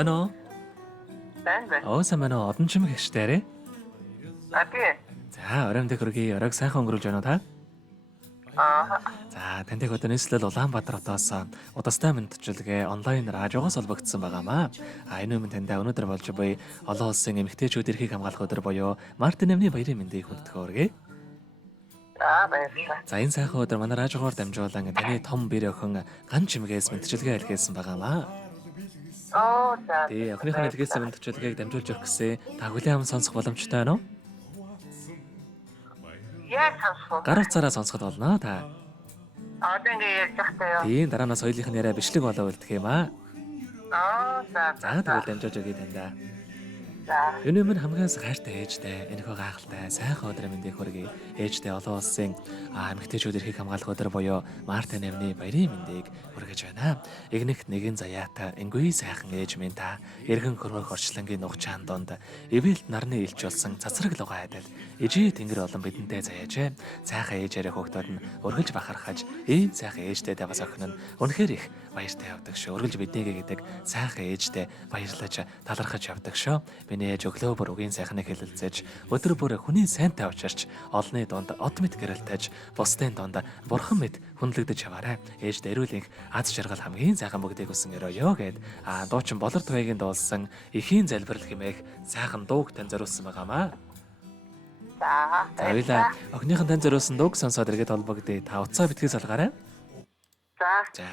Байна уу? Байна. Сайн байна уу? Одон чимэг ихштэй. Тийм. За, оройн дэх хүргэе. Оройг сайхан өнгөрүүлж байна уу та? За, таньдаг одоо нийслэл Улаанбаатар хотоос удастай мэдчилгээ онлайн радиогоос холбогдсон байгаамаа. Энэ өмнө таньда өнөөдөр болж буй олон улсын эмэгтэйчүүд эрхийг хамгаалах өдөр буюу Мартин амны баярын мэндийг хүндэтгэ өргөе. Баярлалаа. За, энэ сайхан өдөр манай радиогоор дамжуулан таны том бэр охин ган чимгээс мэдчилгээ илгээсэн байгаамаа. За. Тий, охиныхоо илгээсэн мэдчилгээг дамжуулж өгөх гэсэн та хүлээн аван сонсох боломжтой байна уу? Яг сонсох. Гар утсаараа сонсоход болно та. Одоо ингэ ярьж байхдаа юу? Тийм, дараа нь соёлынх нь яриа бичлэг болоо үлдэх юм аа. За. За, тэгвэл дамжуулж өгье тандаа. За. Энэ өмнө хамгийн хайртай ээжтэй, энэхүү гайхалтай, сайхан өдрийн мэндийг хүргэе. Ээжтэй олон улсын эмэгтэйчүүд эрхийг хамгаалах өдөр буюу Мартин амны баярын мэндийг хүргэж байна. Игнэгт нэгэн заяатай, энгүй сайхан ээж минь та. Эргэн хөрмөх орчлонгийн нухчаан донд эвэлт нарны илч болсон цацраг лугаа айдал. Ижээ тэнгэр олон бидэнтэй заяажээ. Сайхан ээжээрээ хүүхдүүд нь өргөлж бахархаж, ийм сайхан ээжтэй давас охин нь үнэхээр их баяртай явдаг шүү. Өргөлж биднийгээ гэдэг сайхан ээжтэй баярлаж талархаж явдаг шүү. Миний ээж өглөө бүр үгийн сайхныг хэлэлцэж, өдөр бүр хүний сайнтай учирч, олны донд од мэт гэрэлтэж, бусдын донд бурхан мэт хүнлэгдэж яваарай. Ээж дэрүүлэнх аз жаргал хамгийн сайхан бүгдийг өсөн өрөөё гэд дуучин болор туяагийн дуулсан эхийн залбирал хэмээх сайхан дууг тань зориулсан байгаамаа. За. Баярлалаа. Охиныхон тань зориулсан дууг сонсоод эргээд холбогдъё. Та утсаа битгий салгаарай. За.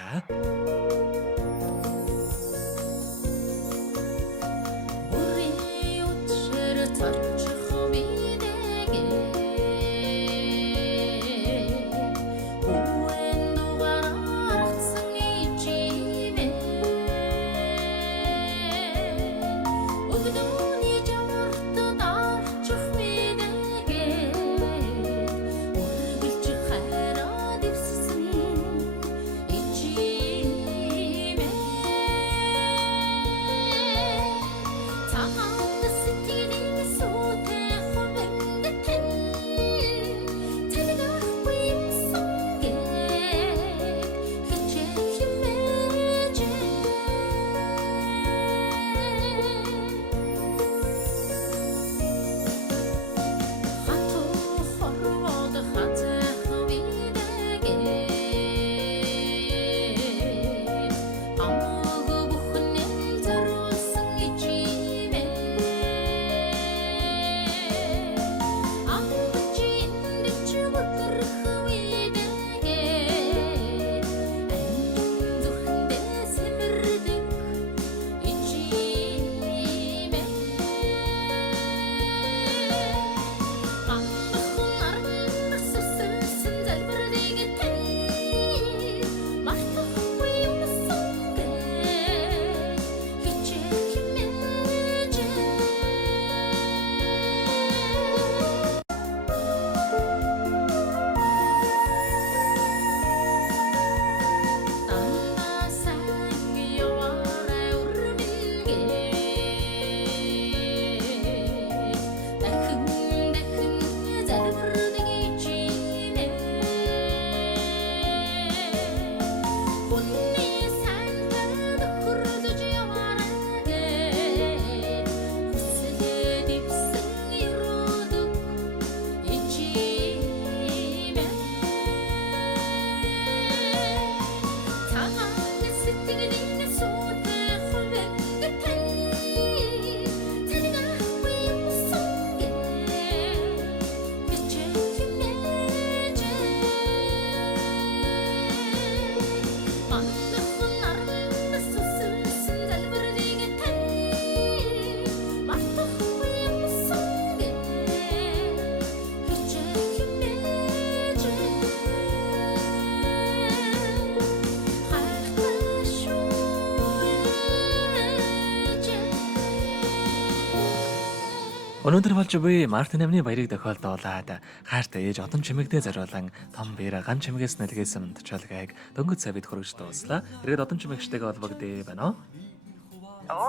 Өнөөдөр болж буй Мартин амны баярыг тохиолдуулаад хайртай ээж одон чимэгдээ зориулан том бээр ган чимгээс нэлгээсэн тушаалгайг дөнгөж савид хөргөж дуслаа. Иргэд одон чимэгчтэйгээ холбогдъё байна уу?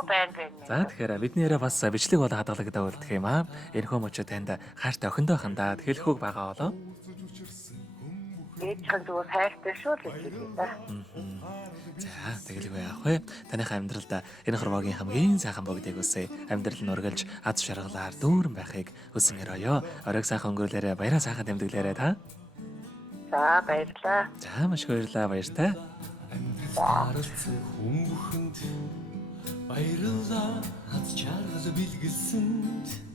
Байна. За тэгэхээр бидний яриа бас бичлэг бол хадгалагдаа үлдэх юм аа. Энэхүү мөчөө танд хайртай охиндоо хандаад хэлэхүүг байгаа болоо. ээжийн зүгээр хайртай шүү л гэж хэлээ. За тэгэлгүй яах вэ? Таныхаа амьдралд энэ хорвоогийн хамгийн сайхан богдыг үсэ. Амьдрал нь ургалж аз жаргалаар дүүрэн байхыг хүсэн өрөөё. Оройг сайхан өнгөрүүлээрэ, баяраа сайхан тэмдэглээрэ та. За баярлалаа. За маш их баярлалаа, баяртай. Харилцах хүмүүхэнд баярлалаа хад чаргал бэлгэлсэнд